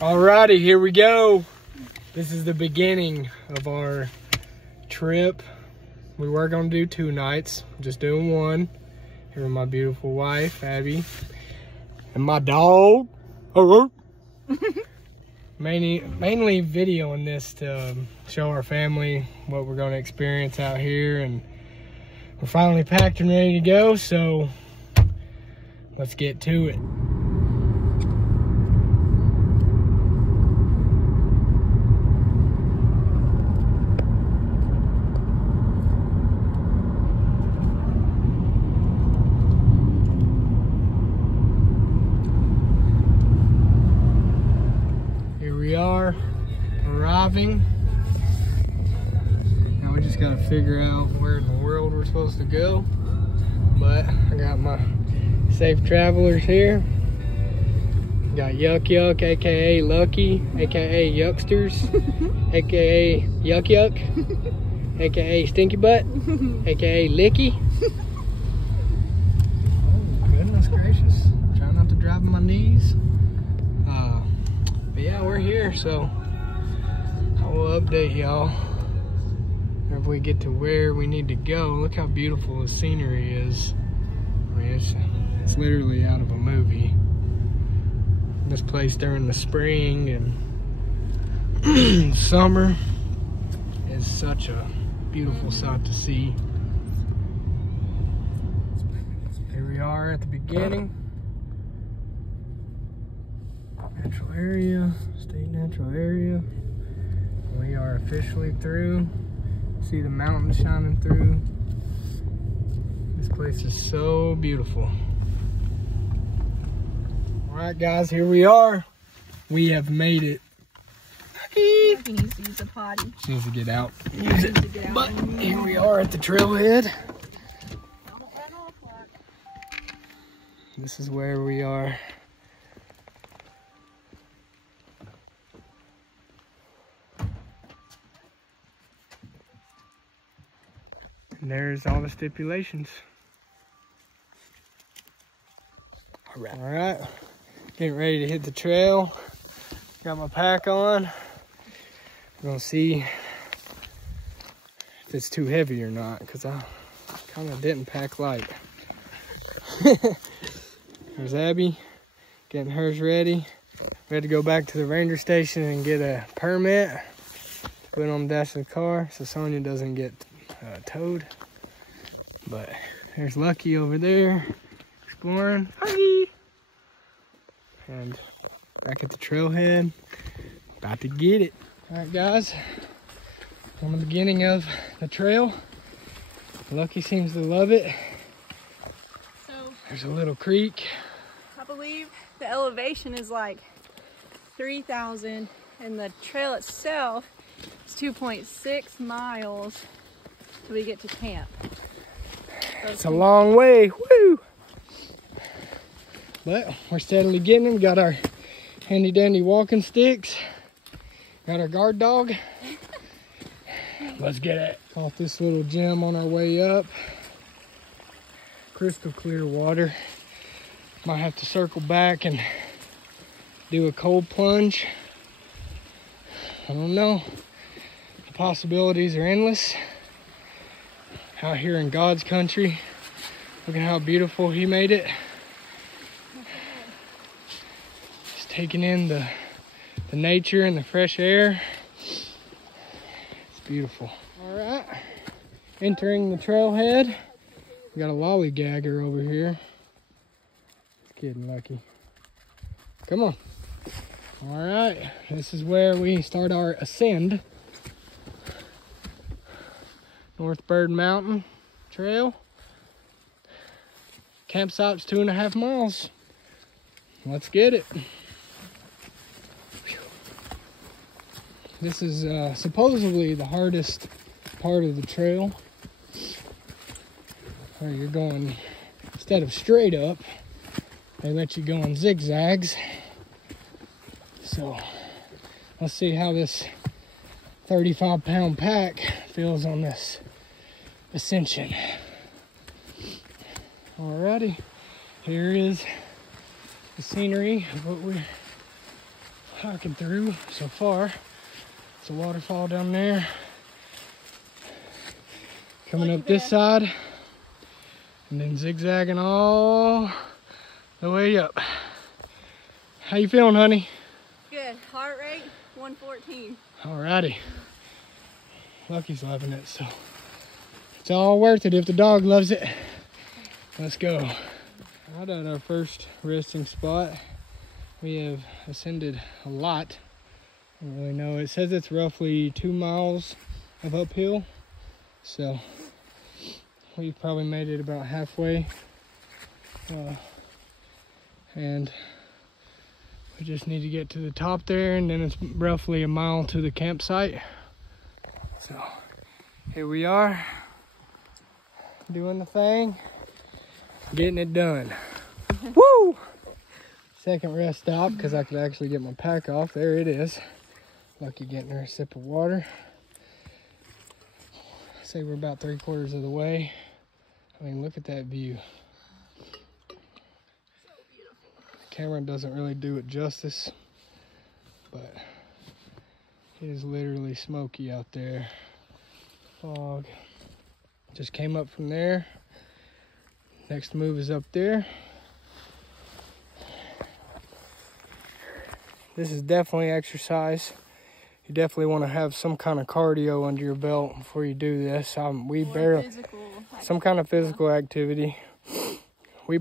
Alrighty, here we go. This is the beginning of our trip. We were gonna do 2 nights, just doing one. Here with my beautiful wife, Abby, and my dog. Mainly videoing this to show our family what we're gonna experience out here, and we're finally packed and ready to go, so let's get to it. We are arriving. Now we just gotta figure out where in the world we're supposed to go. But I got my safe travelers here. Got Yuck Yuck, aka Lucky, aka Yucksters, aka Yuck Yuck, aka Stinky Butt, aka Licky. Oh goodness gracious! Try not to drive on my knees. But yeah, we're here, so I will update y'all if we get to where we need to go. Look how beautiful the scenery is. I mean, it's literally out of a movie. This place during the spring and summer is such a beautiful sight to see. Here we are at the beginning. Natural area, state natural area. We are officially through. See the mountains shining through. This place is so beautiful. All right, guys, here we are. We have made it. He needs to use the potty. She needs to get out. Use it. But here we are at the trailhead. This is where we are. And there's all the stipulations. All right, getting ready to hit the trail. Got my pack on. We're gonna see if it's too heavy or not, because I kind of didn't pack light. There's Abby getting hers ready. We had to go back to the ranger station and get a permit to put on the dash of the car so Sonia doesn't get towed. But there's Lucky over there exploring. Hi! And back at the trailhead, about to get it. All right, guys, on the beginning of the trail. Lucky seems to love it. So there's a little creek. I believe the elevation is like 3,000 and the trail itself is 2.6 miles till we get to camp. So it's a long way, woo! But we're steadily getting them. Got our handy dandy walking sticks. Got our guard dog. Let's get it. Off this little gem on our way up. Crystal clear water. Might have to circle back and do a cold plunge. I don't know. The possibilities are endless. Out here in God's country. Look at how beautiful He made it. Just taking in the nature and the fresh air. It's beautiful. All right, entering the trailhead. We got a lollygagger over here. Just kidding, Lucky. Come on. All right, this is where we start our ascend. North Bird Mountain Trail. Campsite's 2.5 miles. Let's get it. This is supposedly the hardest part of the trail. Where you're going, instead of straight up, they let you go in zigzags. So let's see how this 35-pound pack feels on this ascension. Alrighty, here is the scenery of what we're hiking through so far. It's a waterfall down there. Coming up this side and then zigzagging all the way up. How you feeling, honey? Good. Heart rate 114. Alrighty. Lucky's loving it, so it's all worth it if the dog loves it. Let's go. Right at our first resting spot, we have ascended a lot. I don't really know. It says it's roughly 2 miles of uphill, so we've probably made it about halfway. And we just need to get to the top there, and then it's roughly a mile to the campsite. So here we are, doing the thing, getting it done. Woo! Second rest stop, because I could actually get my pack off. There it is. Lucky getting her a sip of water. I'd say we're about 3/4 of the way. I mean, look at that view. The camera doesn't really do it justice, but it is literally smoky out there. Fog. Just came up from there. Next move is up there. This is definitely exercise. You definitely want to have some kind of cardio under your belt before you do this. Some kind of physical activity. We're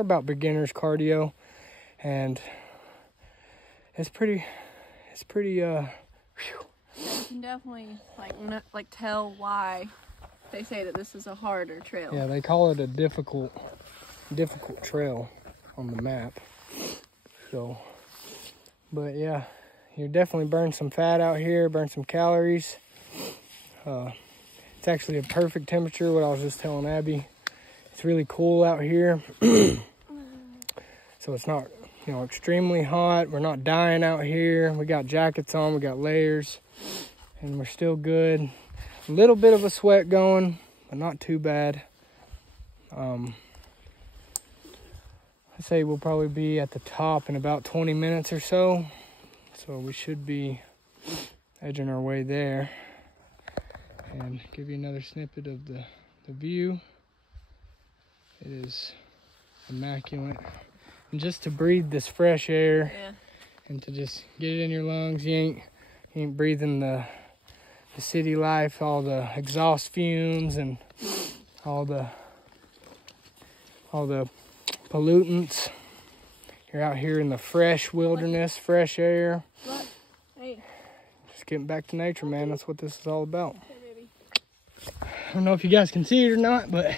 about beginner's cardio, and it's pretty You can definitely like tell why they say that this is a harder trail. Yeah, they call it a difficult trail on the map. So, but yeah, you definitely burn some fat out here, burn some calories. It's actually a perfect temperature, what I was just telling Abby. It's really cool out here. So it's not, extremely hot. We're not dying out here. We got jackets on, we got layers, and we're still good. A little bit of a sweat going, but not too bad. I'd say we'll probably be at the top in about 20 minutes or so. So we should be edging our way there. And give you another snippet of the view. It is immaculate. And just to breathe this fresh air, and to just get it in your lungs, you ain't breathing the city life, all the exhaust fumes and all the pollutants. You're out here in the fresh wilderness, fresh air. Hey. Just getting back to nature, man. That's what this is all about. Hey, baby. I don't know if you guys can see it or not, but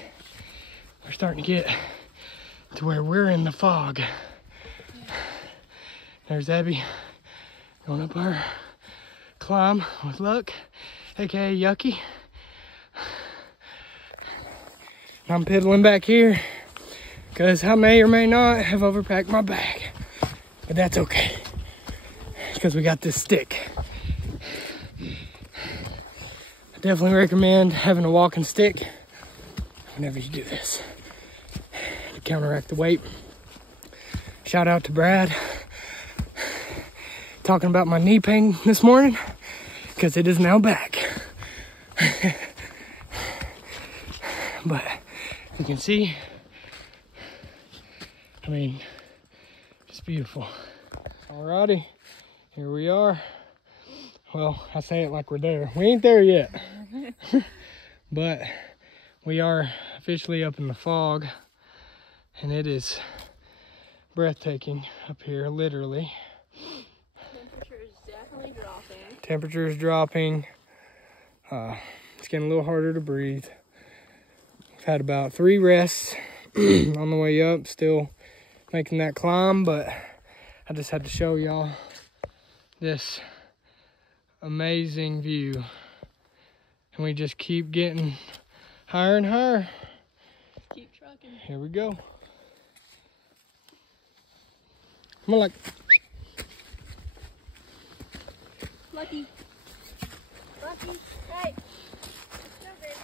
we're starting to get to where we're in the fog. There's Abby going up our climb with Luck, aka Yucky. I'm piddling back here because I may or may not have overpacked my bag, but that's okay because we got this stick. I definitely recommend having a walking stick whenever you do this to counteract the weight. Shout out to Brad talking about my knee pain this morning because it is now back. But you can see, I mean, it's beautiful. Alrighty, here we are. Well, I say it like we're there. We ain't there yet. But we are officially up in the fog, and it is breathtaking up here, literally. Temperature is definitely dropping. Temperature is dropping. It's getting a little harder to breathe. We've had about 3 rests on the way up, still making that climb, but I just had to show y'all this amazing view. And we just keep getting higher and higher. Keep trucking. Here we go. I'm like, Lucky. Lucky. Hey. Let's go, baby.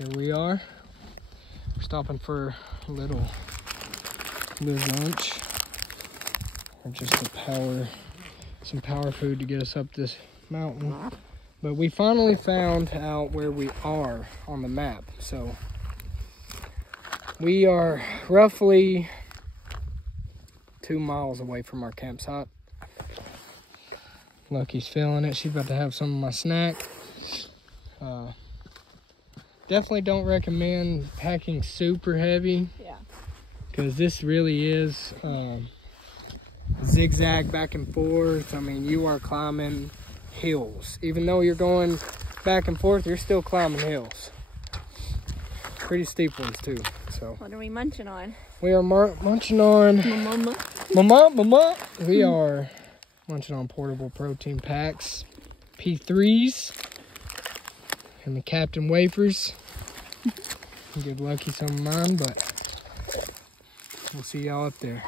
here we are. We're stopping for a little lunch, or just some power food to get us up this mountain. But we finally found out where we are on the map. So we are roughly 2 miles away from our campsite. Lucky's feeling it. She's about to have some of my snack. Definitely don't recommend packing super heavy. Yeah. Because this really is zigzag back and forth. I mean, you are climbing hills. Even though you're going back and forth, you're still climbing hills. Pretty steep ones too. So What are we munching on? we are munching on mama. We are munching on portable protein packs, P3s, and the Captain wafers. I'll give Lucky some of mine, but we'll see y'all up there.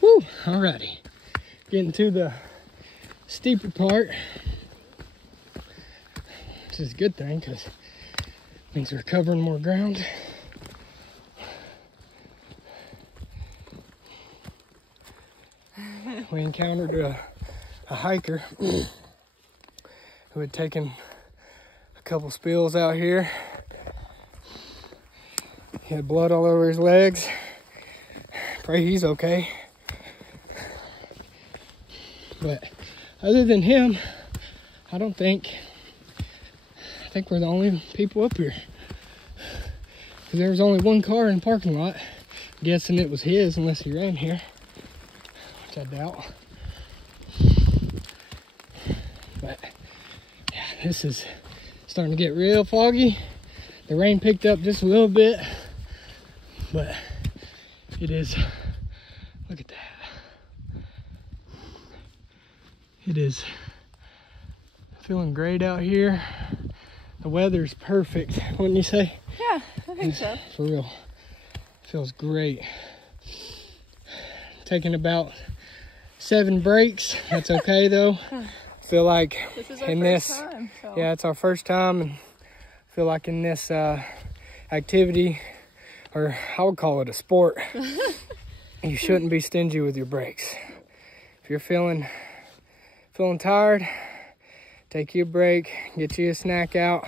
Woo, alrighty. Getting to the steeper part, which is a good thing because it means we're covering more ground. We encountered a hiker who had taken a couple spills out here. He had blood all over his legs. Pray he's okay. But other than him, I think we're the only people up here. Because there was only one car in the parking lot. I'm guessing it was his unless he ran here, which I doubt. But yeah, this is starting to get real foggy. The rain picked up just a little bit, but it is, look at that. It is feeling great out here. The weather's perfect, wouldn't you say? Yeah, I think so. For real. Feels great. Taking about 7 breaks. That's okay though. Feel like This is our in first this, time. So. yeah, it's our first time, and feel like in this activity, or I would call it a sport, you shouldn't be stingy with your breaks. If you're feeling tired, take you a break, get you a snack out,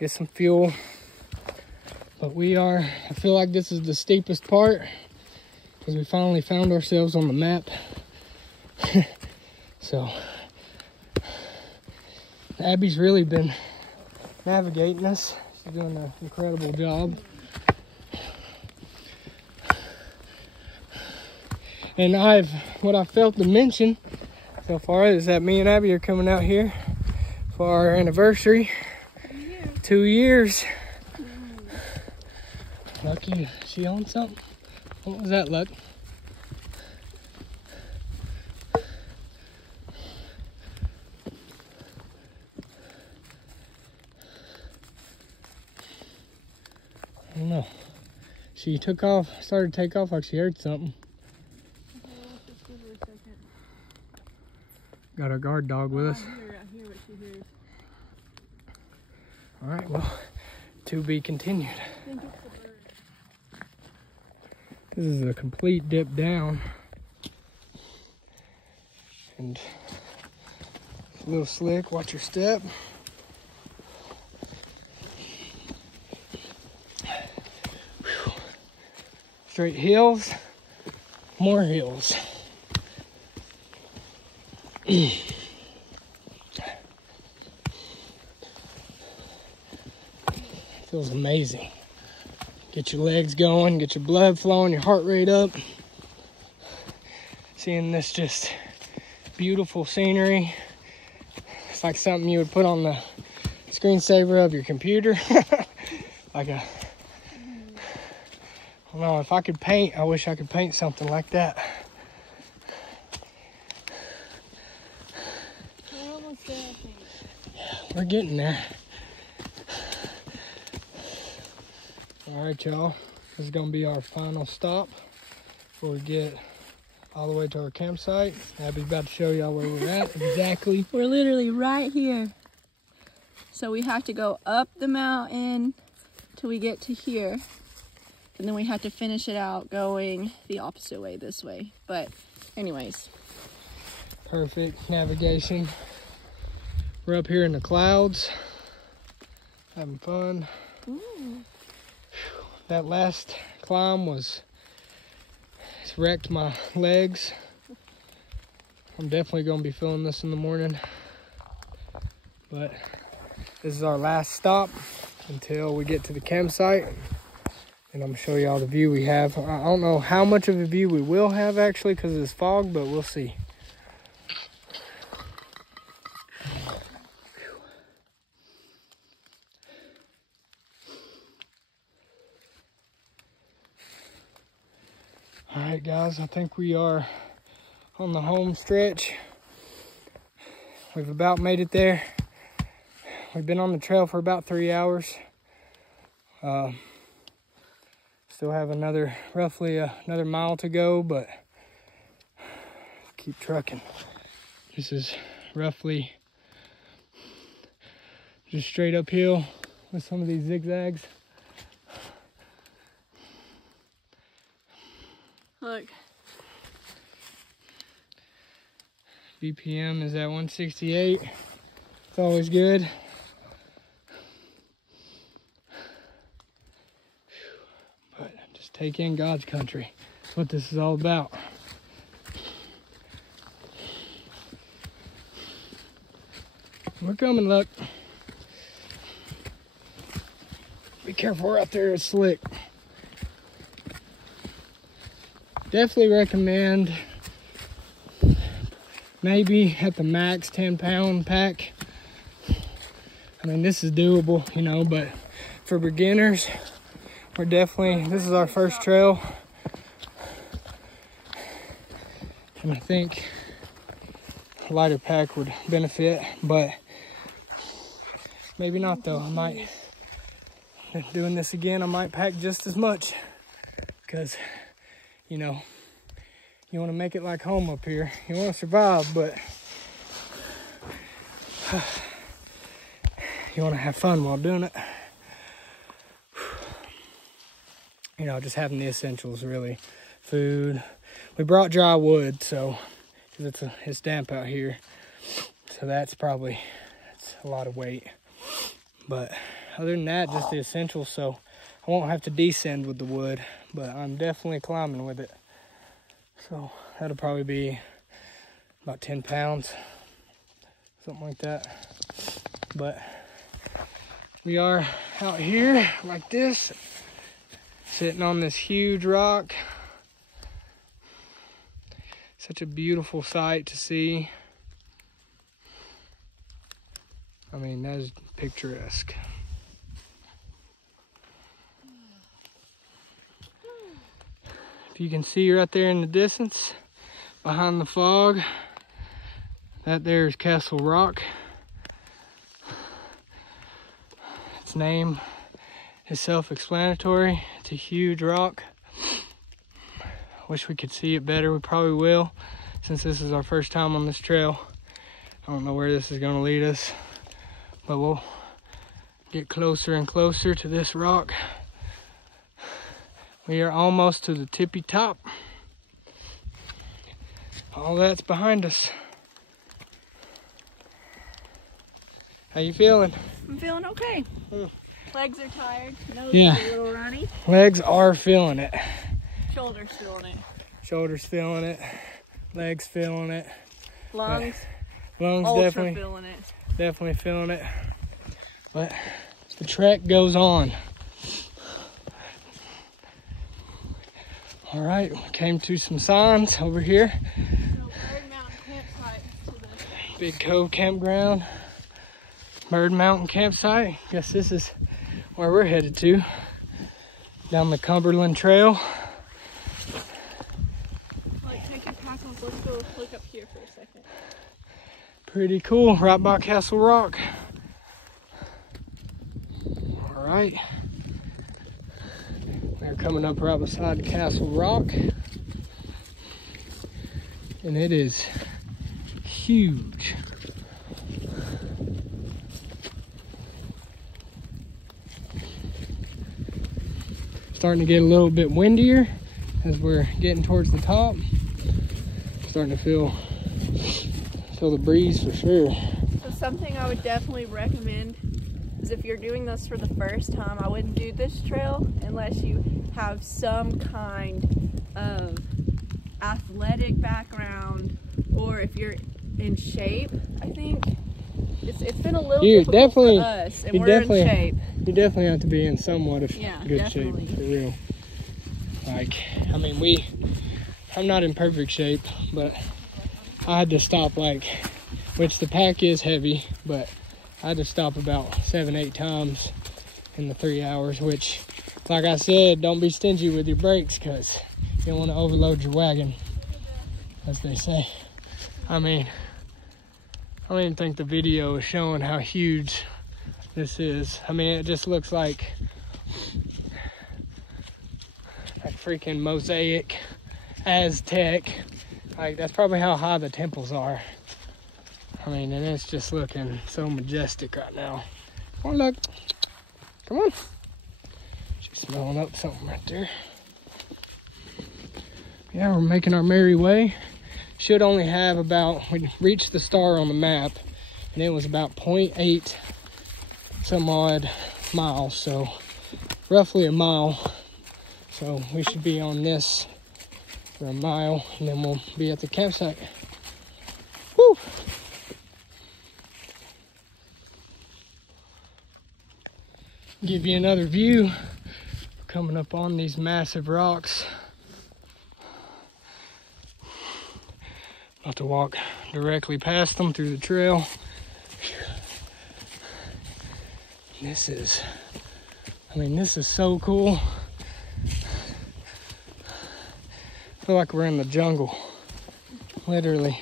get some fuel. But I feel like this is the steepest part because we finally found ourselves on the map. So Abby's really been navigating us. She's doing an incredible job. And what I failed to mention so far is that me and Abby are coming out here for our anniversary. 2 years. Lucky, she on something? What was that, Luck? I don't know. She started to take off like she heard something. Got our guard dog with us. All right, well, to be continued. This is a complete dip down. And it's a little slick, watch your step. Whew. Straight hills, more hills. Feels amazing. Get your legs going, get your blood flowing, your heart rate up. Seeing this just beautiful scenery. It's like something you would put on the screensaver of your computer. Like I don't know, if I could paint, I wish I could paint something like that. We're almost there, I think. Yeah, we're getting there. All right, y'all. This is gonna be our final stop before we get all the way to our campsite. Abby's about to show y'all where we're at exactly. We're literally right here. So we have to go up the mountain till we get to here. And then we have to finish it out going the opposite way, this way. But anyways. Perfect navigation. We're up here in the clouds, having fun. Ooh. That last climb it's wrecked my legs. I'm definitely gonna be filming this in the morning. But this is our last stop until we get to the campsite. And I'm gonna show y'all the view we have. I don't know how much of a view we will have actually because it's fog, but we'll see. All right, guys, I think we are on the home stretch. We've about made it there. We've been on the trail for about 3 hours. Still have roughly another mile to go, but keep trucking. This is roughly just straight uphill with some of these zigzags. Look. BPM is at 168. It's always good. But just take in God's country. That's what this is all about. We're coming, look. Be careful, we're out there, it's slick. Definitely recommend maybe at the max 10-pound pack. I mean, this is doable, you know, but for beginners, this is our first trail. And I think a lighter pack would benefit, but maybe not though. Doing this again, I might pack just as much because, you know, you want to make it like home up here. You want to survive, but you want to have fun while doing it. You know, just having the essentials, really. Food. We brought dry wood, so, because it's damp out here. So that's a lot of weight. But other than that, just the essentials, so I won't have to descend with the wood, but I'm definitely climbing with it. So that'll probably be about 10 pounds, something like that. But we are out here like this, sitting on this huge rock. Such a beautiful sight to see. I mean, that is picturesque. If you can see right there in the distance, behind the fog, that there is Castle Rock. Its name is self-explanatory. It's a huge rock. Wish we could see it better. We probably will, since this is our first time on this trail. I don't know where this is gonna lead us, but we'll get closer and closer to this rock. We are almost to the tippy top. All that's behind us. How you feeling? I'm feeling okay. Legs are tired. Nose Yeah. is a little runny. Legs are feeling it. Shoulders feeling it. Shoulders feeling it. Legs feeling it. Lungs. Lungs Ultra feeling it. definitely feeling it. But the trek goes on. All right, we came to some signs over here. So Bird Mountain campsite to the Big Cove campground. Bird Mountain campsite. Guess this is where we're headed to. down the Cumberland Trail. Like, take your pack off. Let's go look up here for a second. Pretty cool, right by Castle Rock. All right. We're coming up right beside Castle Rock. And it is huge. Starting to get a little bit windier as we're getting towards the top. Starting to feel the breeze for sure. So something I would definitely recommend is if you're doing this for the first time, I wouldn't do this trail unless you have some kind of athletic background, or if you're in shape. I think it's been a little difficult for us, and we're in shape. You definitely have to be in somewhat of good definitely. shape, for real. Like, I mean, I'm not in perfect shape, but I had to stop, like, which the pack is heavy, but I had to stop about 7-8 times in the 3 hours, which, like I said, don't be stingy with your brakes, because you don't want to overload your wagon, as they say. I mean, I don't even think the video is showing how huge this is. I mean, it just looks like a freaking mosaic, Aztec. Like, that's probably how high the temples are. I mean, and it's just looking so majestic right now. Come on, look. Come on. She's smelling up something right there. Yeah, we're making our merry way. Should only have about, we reached the star on the map, and it was about 0.8 some odd miles, so roughly a mile. So we should be on this for a mile, and then we'll be at the campsite. Woo! Give you another view. Coming up on these massive rocks. About to walk directly past them through the trail. This is so cool. I feel like we're in the jungle, literally.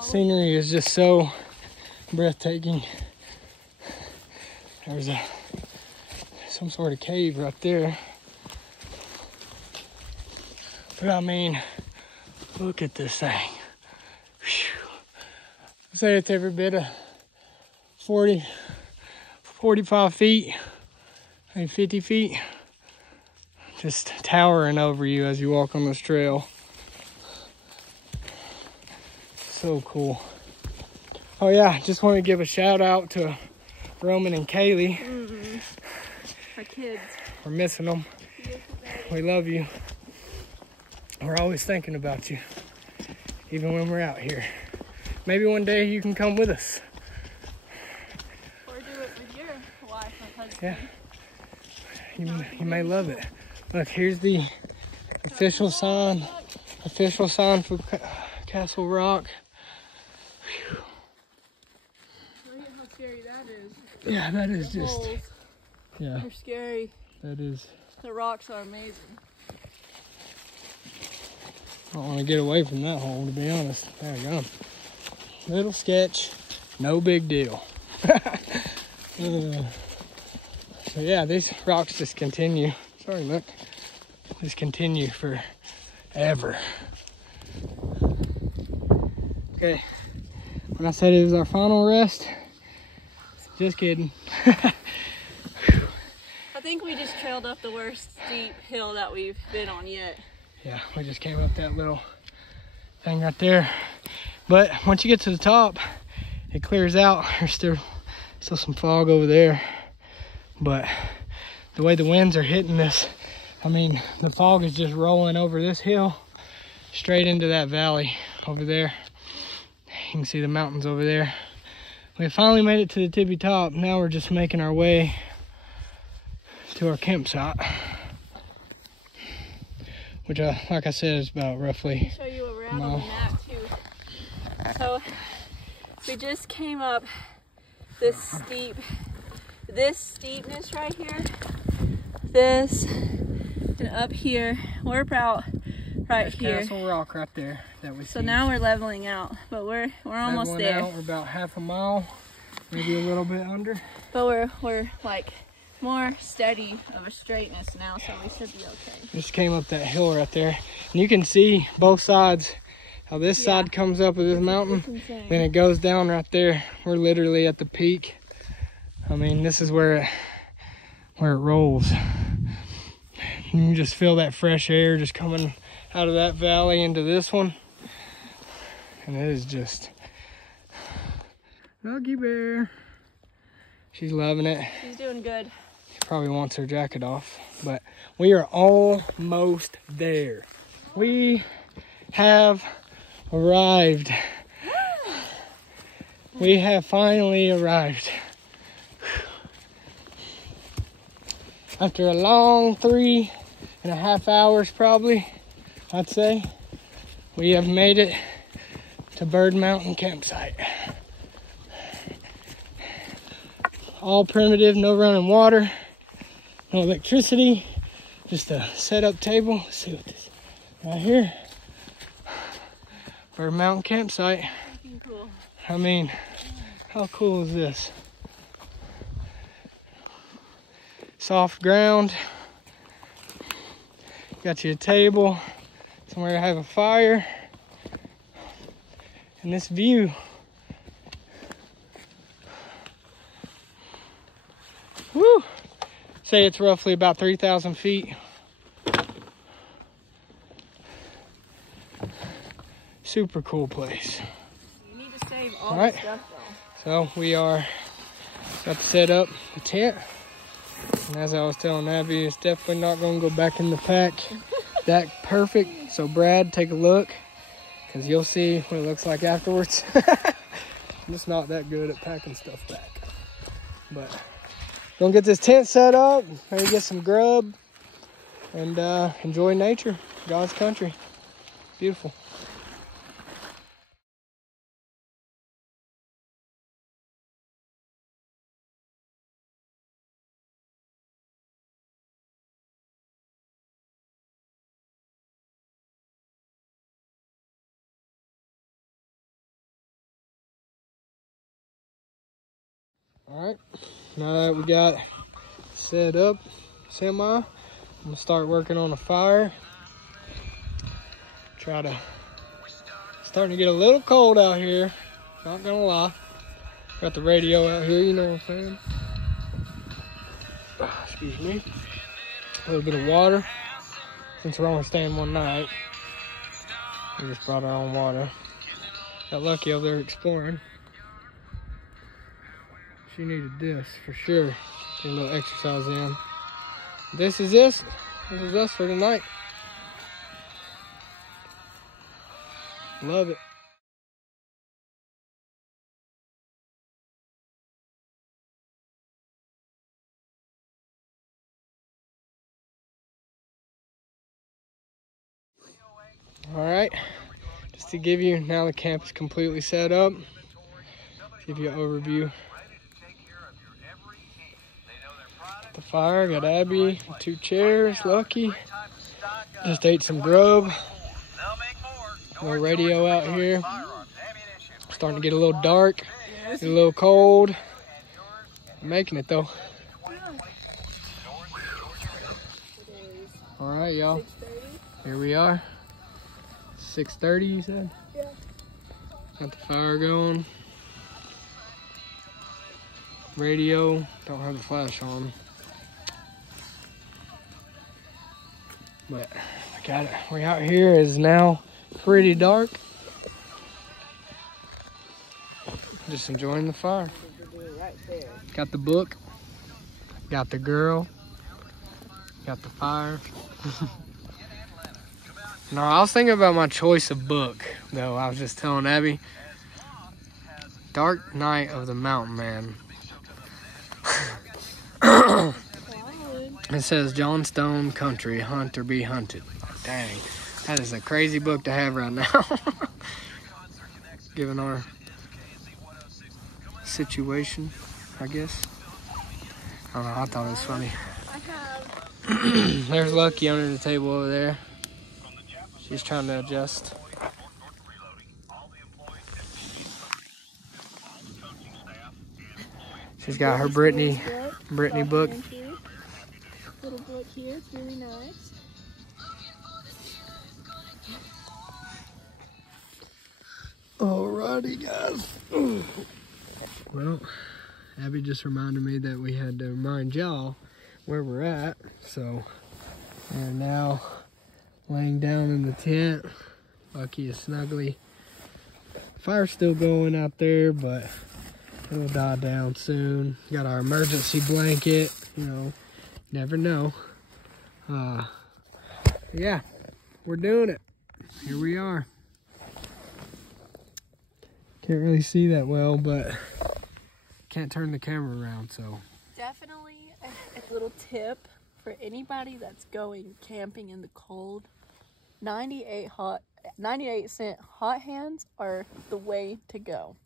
Scenery is just so breathtaking. There's some sort of cave right there. But I mean, look at this thing. I'd say it's every bit of 45 feet, maybe 50 feet. Just towering over you as you walk on this trail. So cool. Oh yeah, just want to give a shout out to Roman and Kaylee. Our kids. We're missing them. We love you. We're always thinking about you, even when we're out here. Maybe one day you can come with us. Or do it with your wife or husband. Yeah. You may love it. Look, here's the official sign for Castle Rock. Whew. Look at how scary that is. Yeah, that is just, holes. Yeah. They're scary. That is. The rocks are amazing. I don't want to get away from that hole, to be honest. There we go. Little sketch, no big deal. So yeah, these rocks just continue. Sorry, look. Just continue forever. Okay. When I said it was our final rest, just kidding. I think we just trailed up the worst steep hill that we've been on yet. Yeah, we just came up that little thing right there. But once you get to the top, it clears out. There's still some fog over there. But the way the winds are hitting this, I mean, the fog is just rolling over this hill straight into that valley over there. You can see the mountains over there. We finally made it to the tippy top. Now we're just making our way to our campsite, which, like I said, is about roughly. I'll show you around on the map too. So we just came up this steepness right here. This elevation up here. We're about right here. Castle Rock right there that we see. So now we're leveling out, but we're almost Leveling there. out, we're about half a mile, maybe a little bit under. But we're like more steady of a straightness now, so we should be okay. Just came up that hill right there, and you can see both sides. How this side comes up of this mountain, then it goes down right there. We're literally at the peak. I mean, this is where it rolls. You can just feel that fresh air just coming out of that valley into this one. And it is just Lucky Bear. She's loving it. She's doing good. She probably wants her jacket off, but we are almost there. We have arrived. We have finally arrived. After a long 3.5 hours, probably, I'd say, we have made it to Bird Mountain campsite. All primitive, no running water, no electricity, just a set-up table. Let's see what this is right here. Bird Mountain campsite. Cool. I mean, how cool is this? Soft ground. Got you a table, somewhere to have a fire, and this view. Woo! Say it's roughly about 3,000 feet. Super cool place. You need to save all Right. the stuff though. So we are about to set up the tent. And as I was telling Abby, it's definitely not going to go back in the pack that perfect. So Brad, take a look, because you'll see what it looks like afterwards. I'm just not that good at packing stuff back. But gonna get this tent set up, maybe get some grub, and enjoy nature, God's country. Beautiful. All right, now that we got set up semi, I'm gonna start working on a fire. Starting to get a little cold out here, not gonna lie. Got the radio out here, you know what I'm saying? Excuse me. A little bit of water. Since we're only staying one night, we just brought our own water. Got lucky over there exploring. She needed this for sure. Get a little exercise in. This is us for tonight. Love it. All right, just to give you, now the camp is completely set up. Give you an overview. The fire, got Abby, 2 chairs, Lucky. Just ate some grub. No radio out here. Starting to get a little dark, get a little cold. I'm making it though. All right, y'all. Here we are. 6:30, you said? Yeah. Got the fire going. Radio, don't have the flash on. But I got it. We out here is now pretty dark. Just enjoying the fire. Got the book. Got the girl. Got the fire. No, I was thinking about my choice of book, though. I was just telling Abby. Dark Night of the Mountain Man. It says John Stone Country, Hunt or Be Hunted. Dang, that is a crazy book to have right now. Given our situation, I guess. I don't know, I thought it was funny. I have There's Lucky under the table over there. She's trying to adjust. She's got her Brittany book. Little book here, it's really nice. Alrighty, guys. Well, Abby just reminded me that we had to remind y'all where we're at. So we're now laying down in the tent. Lucky is snuggly. Fire's still going out there, but it'll die down soon. Got our emergency blanket, you know, never know. Yeah, we're doing it. Here we are. Can't really see that well, but can't turn the camera around, so. Definitely a little tip for anybody that's going camping in the cold. 98-cent hot hands are the way to go.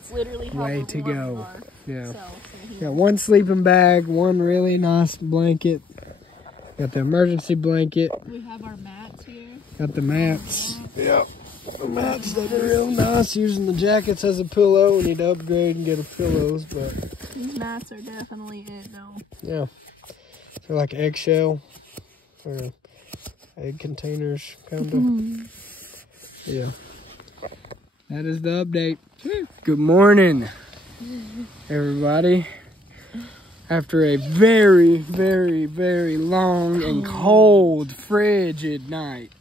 It's literally how way warm to we go. are. Yeah. So, got one sleeping bag, one really nice blanket. Got the emergency blanket. we have our mats here. Got the mats. Yep. The mats that are real nice. Using the jackets as a pillow. We need to upgrade and get pillows, but These mats are definitely it though. yeah. They're like eggshell or egg containers, kind of. Yeah. That is the update. Good morning, everybody. After a very, very, very long and cold, frigid night,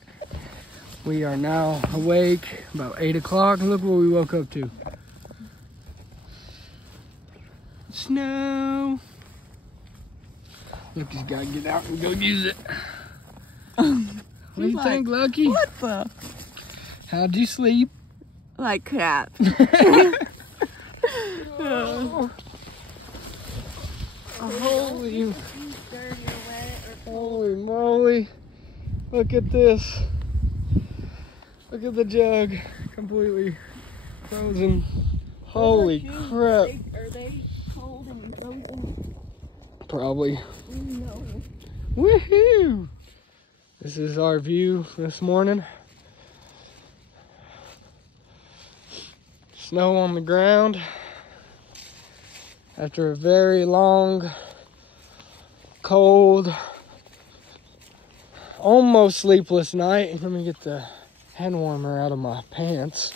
we are now awake about 8 o'clock, and look what we woke up to. Snow. Lucky's got to get out and go use it. What do you think, Lucky? What the? How'd you sleep? Like crap. Holy moly. Look at this. Look at the jug. Completely frozen. Holy crap. Are they cold and frozen? Probably. No. Woohoo! This is our view this morning. Snow on the ground. After a very long, cold, almost sleepless night. Let me get the hand warmer out of my pants.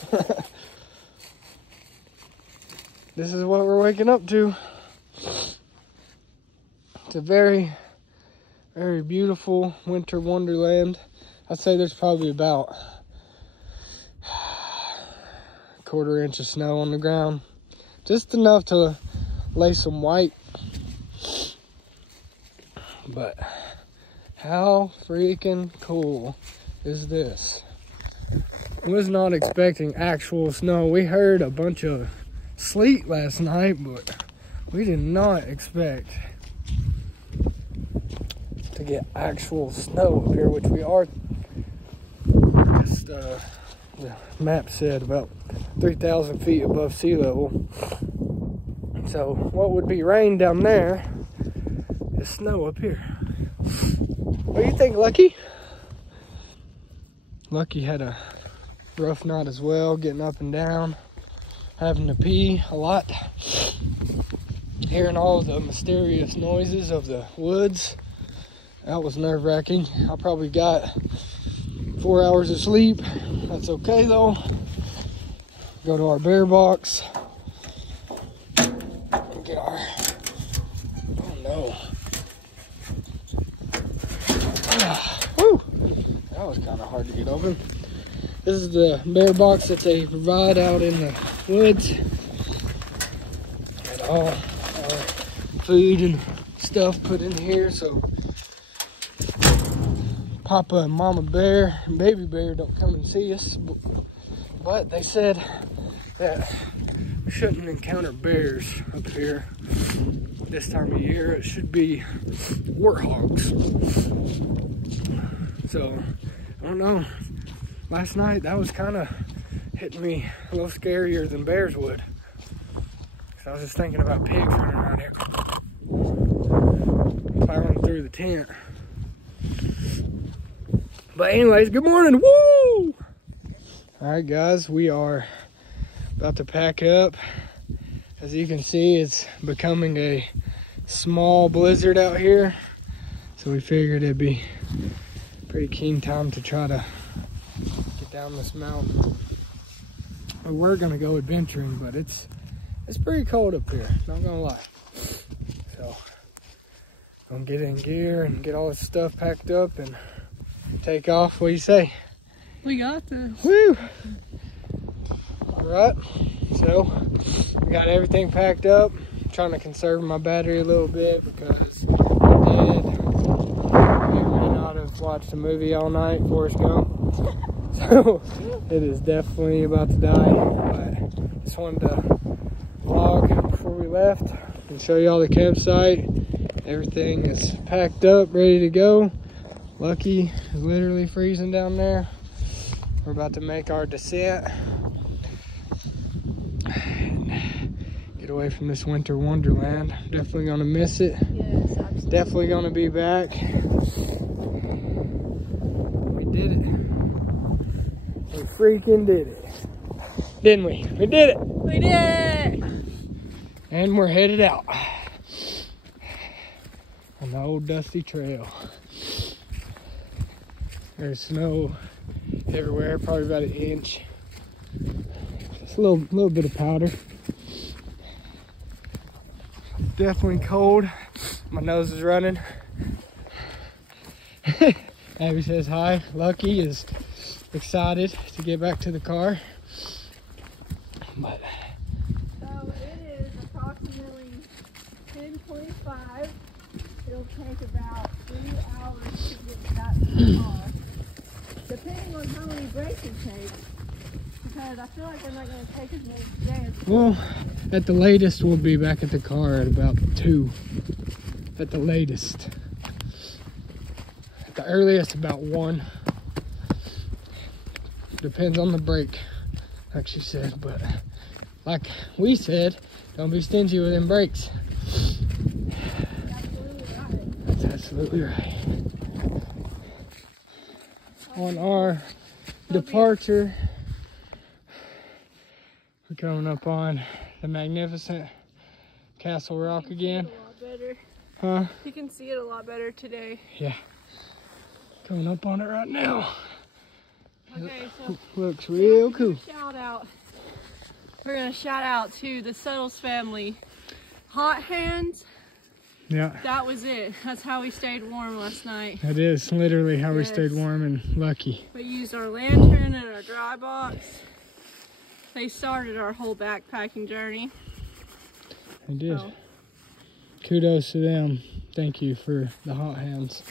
This is what we're waking up to. It's a very, very beautiful winter wonderland. I'd say there's probably about a quarter inch of snow on the ground. Just enough to lay some white. But how freaking cool is this? Was not expecting actual snow. We heard a bunch of sleet last night, but we did not expect to get actual snow up here, which we are. Just the map said about 3,000 feet above sea level. So what would be rain down there is snow up here. What do you think, Lucky? Lucky had a rough night as well, getting up and down, having to pee a lot, hearing all the mysterious noises of the woods. That was nerve-wracking. I probably got 4 hours of sleep. That's okay though. Go to our bear box. Get our, oh no. Whew. That was kind of hard to get open. This is the bear box that they provide out in the woods. Got all our food and stuff put in here, so Papa and Mama Bear and Baby Bear don't come and see us. But they said that we shouldn't encounter bears up here this time of year. It should be warthogs. So, I don't know. Last night, that was kind of hitting me a little scarier than bears would. So I was just thinking about pigs running around here. Plowing through through the tent. But anyways, good morning. Woo! All right, guys, we are about to pack up. As you can see, it's becoming a small blizzard out here. So we figured it'd be a pretty keen time to try to get down this mountain. We were gonna go adventuring, but it's pretty cold up here, not gonna lie. So I'm gonna get in gear and get all this stuff packed up and take off. What do you say? We got this. Woo! All right, so we got everything packed up. I'm trying to conserve my battery a little bit because I may not have watched a movie all night, Forrest Gump. So it is definitely about to die. But just wanted to vlog before we left and show you all the campsite. Everything is packed up, ready to go. Lucky is literally freezing down there. We're about to make our descent. Get away from this winter wonderland. Definitely gonna miss it. Yes, absolutely. Definitely gonna be back. We did it. We freaking did it. Didn't we? We did it. We did it. And we're headed out on the old dusty trail. There's snow everywhere, probably about an inch. Just a little bit of powder. Definitely cold. My nose is running. Abby says hi. Lucky is excited to get back to the car. But So it is approximately 10:25. It'll take about 3 hours to get back to the car, depending on how many breaks it takes. Because I feel like they're not going to take as many today as well, at the latest, we'll be back at the car at about 2. At the latest. At the earliest, about 1. Depends on the break, like she said. But like we said, don't be stingy with them brakes. absolutely right. That's absolutely right. On our departure, we're coming up on the magnificent Castle Rock again. A lot better. Huh? You can see it a lot better today. Yeah. Coming up on it right now. Okay, so Looks real cool. shout out. We're gonna shout out to the Suttles family. Hot hands. Yeah. That was it. That's how we stayed warm last night. That is literally how we Yes. stayed warm and lucky. We used our lantern and our dry box. They started our whole backpacking journey. They did. So, Kudos to them. Thank you for the hot hands.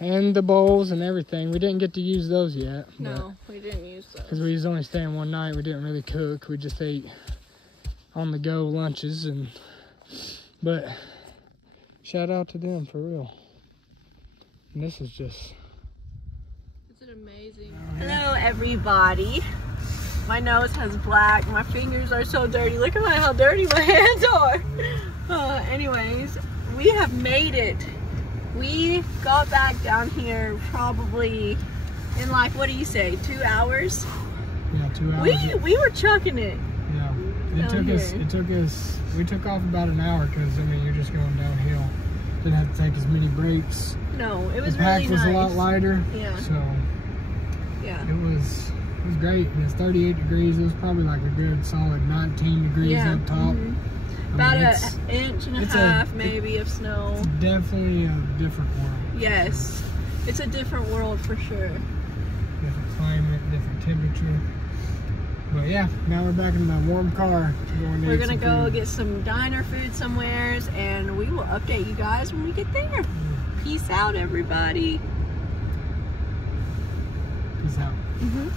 And the bowls and everything. We didn't get to use those yet. no, we didn't use Because those. we was only staying one night. We didn't really cook. We just ate on the go lunches. But shout out to them for real. And this is just... Isn't it amazing? Hello everybody. My nose has black. My fingers are so dirty. Look at how dirty my hands are. Anyways, we have made it. We got back down here probably in like, what do you say, 2 hours? Yeah, 2 hours. We were chucking it. Yeah. We took off about an hour because, I mean, you're just going downhill. Didn't have to take as many breaks. No, it was the pack really was nice. a lot lighter. Yeah. So Yeah. it was great. And it's 38 degrees. It was probably like a good solid 19 degrees Yeah. up top. Mhm. I About mean, an inch and a half maybe of snow. It's definitely a different world. Yes. It's a different world for sure. Different climate, different temperature. But yeah, now we're back in the warm car. We're gonna go get some diner food somewheres and we will update you guys when we get there. Peace out, everybody. Peace out. Mm-hmm.